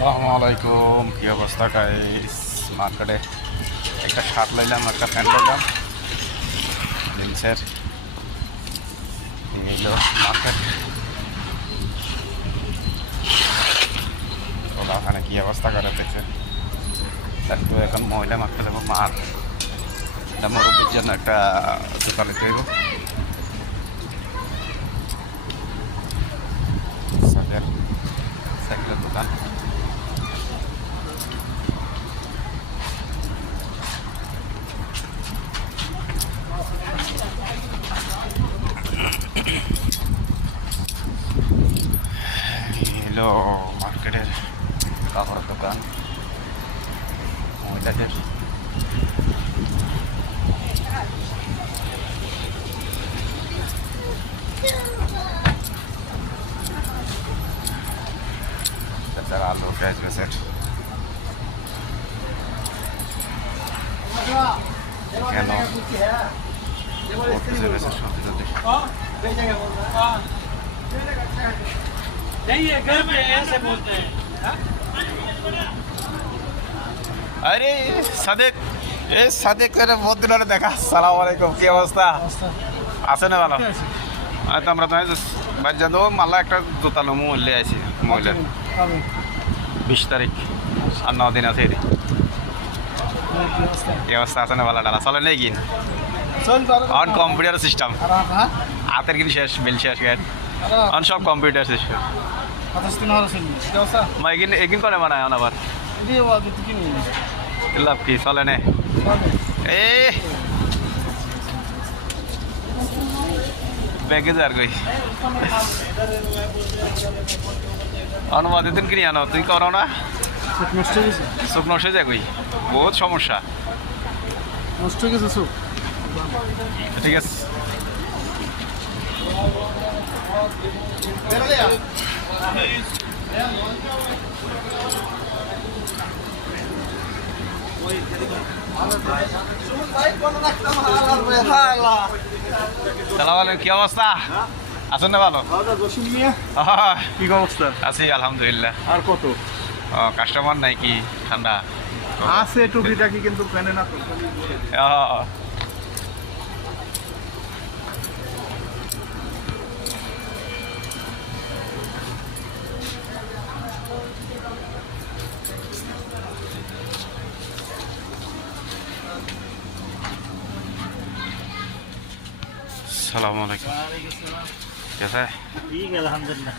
আসসালামু আলাইকুম, কি অবস্থা গাইস? মার্কেটে একটা শার্ট লাইলাম, একটা প্যান্ট লাইলাম জিন্সের। এই হলো মার্কেট। ওরা ওখানে কী অবস্থা করে দেখছে। তো এখন মহিলা মার্কেট যাবো মার, এটা মুরব্বীর জন্য একটা জুতা নিতে হইব। সাইকেলের দোকান। এলো মার্কেটের কাপড়ের দোকান মহিলাদের। তাছাড়া আলু পেঁয়াজ বেসের কেন সবজি টবজি। আরে সাদেক, এ সাদেকের বহুত দিন হলে দেখা। আসসালামু আলাইকুম, কি অবস্থা? আছে না ভালো? তো আমরা তো বাচ্চা দেবো মাল্লা একটা জুতা নমু লে আছি মহিলার 20 তারিখ আর 9 দিন আছে। কি অবস্থা আছে না? ভালো ডালা চলে নেই কিন অন কম্পিউটার সিস্টেম। হাতের কিন শেষ, বিল শেষ গেট অন সব কম্পিউটার সিস্টেম। এগিন করে বানায় আবার লাভ কি চলে নে? এ ব্যাগে যার কই অনুবাদে দিন কিনে আনো, তুই করো না? চোখ নষ্ট হয়ে যায় কই, বহুত সমস্যা। নষ্ট হয়ে গেছে চোখ। ঠিক আছে, কি অবস্থা? আছেন না ভালো? কি অবস্থা? আছি আলহামদুলিল্লাহ। আর কত কাস্টমার নাই কি? ঠান্ডা আছে টুকিটাকি, কিন্তু প্যানে না। আসসালামু আলাইকুম, कैसा है? ठीक है अल्हम्दुलिल्लाह।